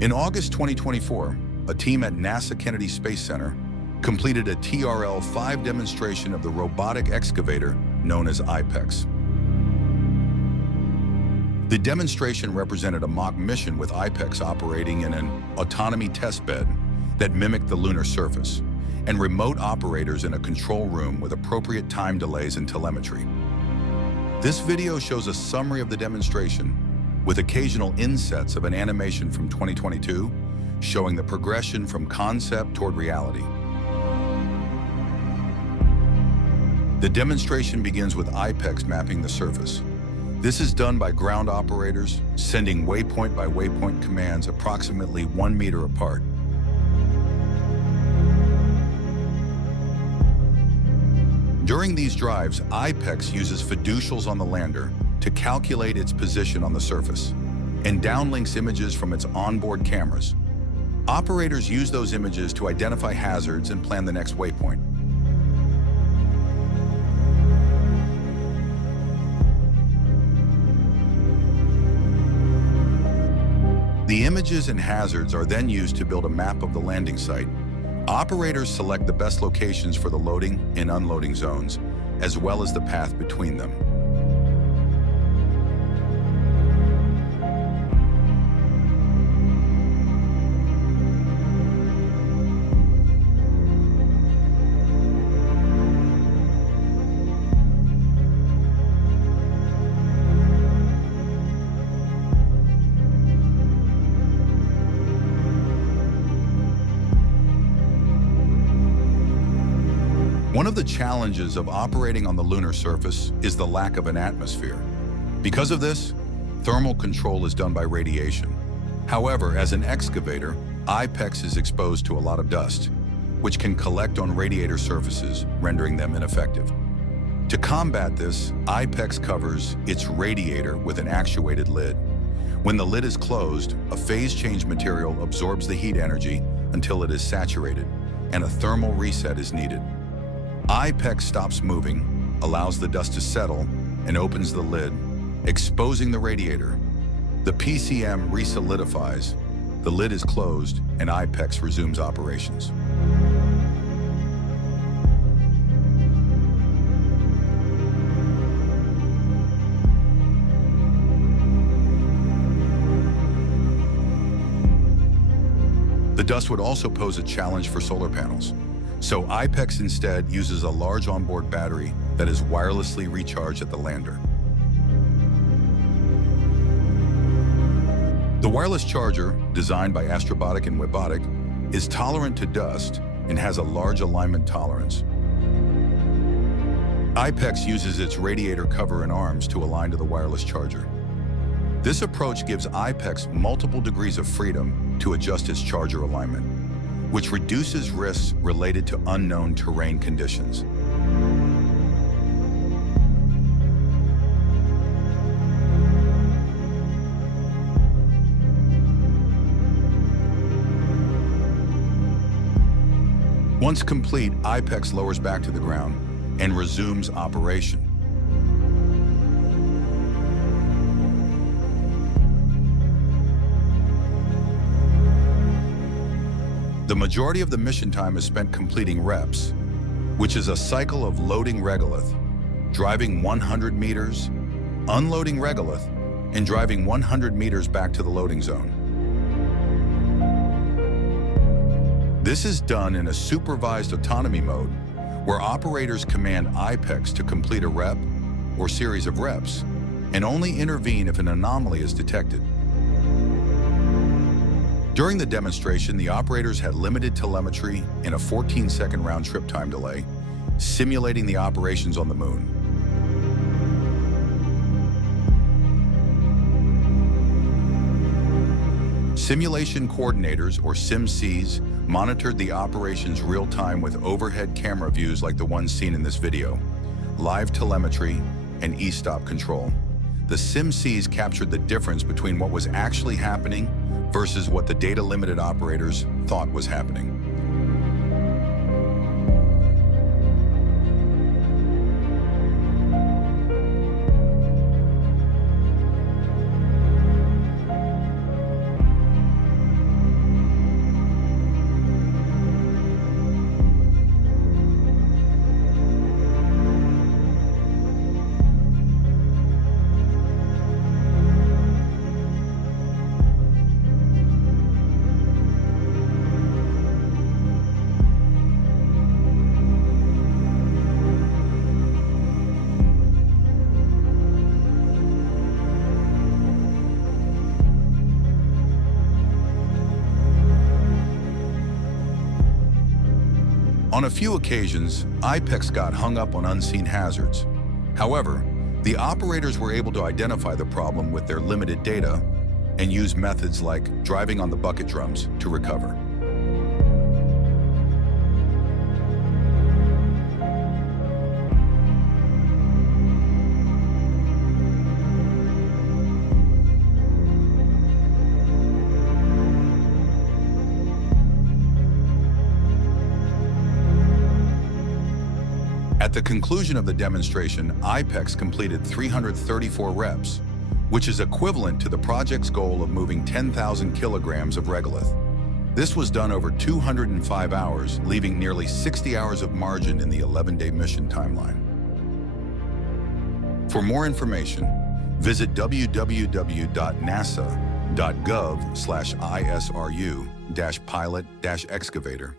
In August 2024, a team at NASA Kennedy Space Center completed a TRL-5 demonstration of the robotic excavator known as IPEx. The demonstration represented a mock mission with IPEx operating in an autonomy test bed that mimicked the lunar surface, and remote operators in a control room with appropriate time delays and telemetry. This video shows a summary of the demonstration, with occasional insets of an animation from 2022 showing the progression from concept toward reality. The demonstration begins with IPEx mapping the surface. This is done by ground operators, sending waypoint by waypoint commands approximately 1 meter apart. During these drives, IPEx uses fiducials on the lander to calculate its position on the surface and downlinks images from its onboard cameras. Operators use those images to identify hazards and plan the next waypoint. The images and hazards are then used to build a map of the landing site. Operators select the best locations for the loading and unloading zones, as well as the path between them. One of the challenges of operating on the lunar surface is the lack of an atmosphere. Because of this, thermal control is done by radiation. However, as an excavator, IPEx is exposed to a lot of dust, which can collect on radiator surfaces, rendering them ineffective. To combat this, IPEx covers its radiator with an actuated lid. When the lid is closed, a phase change material absorbs the heat energy until it is saturated, and a thermal reset is needed. IPEx stops moving, allows the dust to settle, and opens the lid, exposing the radiator. The PCM resolidifies, the lid is closed, and IPEx resumes operations. The dust would also pose a challenge for solar panels. So IPEx instead uses a large onboard battery that is wirelessly recharged at the lander. The wireless charger, designed by Astrobotic and Webotic, is tolerant to dust and has a large alignment tolerance. IPEx uses its radiator cover and arms to align to the wireless charger. This approach gives IPEx multiple degrees of freedom to adjust its charger alignment, which reduces risks related to unknown terrain conditions. Once complete, IPEx lowers back to the ground and resumes operation. The majority of the mission time is spent completing reps, which is a cycle of loading Regolith, driving 100 meters, unloading Regolith, and driving 100 meters back to the loading zone. This is done in a supervised autonomy mode, where operators command IPEx to complete a rep or series of reps, and only intervene if an anomaly is detected. During the demonstration, the operators had limited telemetry and a 14-second round-trip time delay, simulating the operations on the moon. Simulation coordinators, or SimCs, monitored the operations real-time with overhead camera views like the ones seen in this video, live telemetry, and e-stop control. The SimCs captured the difference between what was actually happening versus what the data-limited operators thought was happening. On a few occasions, IPEx got hung up on unseen hazards. However, the operators were able to identify the problem with their limited data and use methods like driving on the bucket drums to recover. At the conclusion of the demonstration, IPEx completed 334 reps, which is equivalent to the project's goal of moving 10,000 kilograms of regolith. This was done over 205 hours, leaving nearly 60 hours of margin in the 11-day mission timeline. For more information, visit www.nasa.gov/ISRU-pilot-excavator.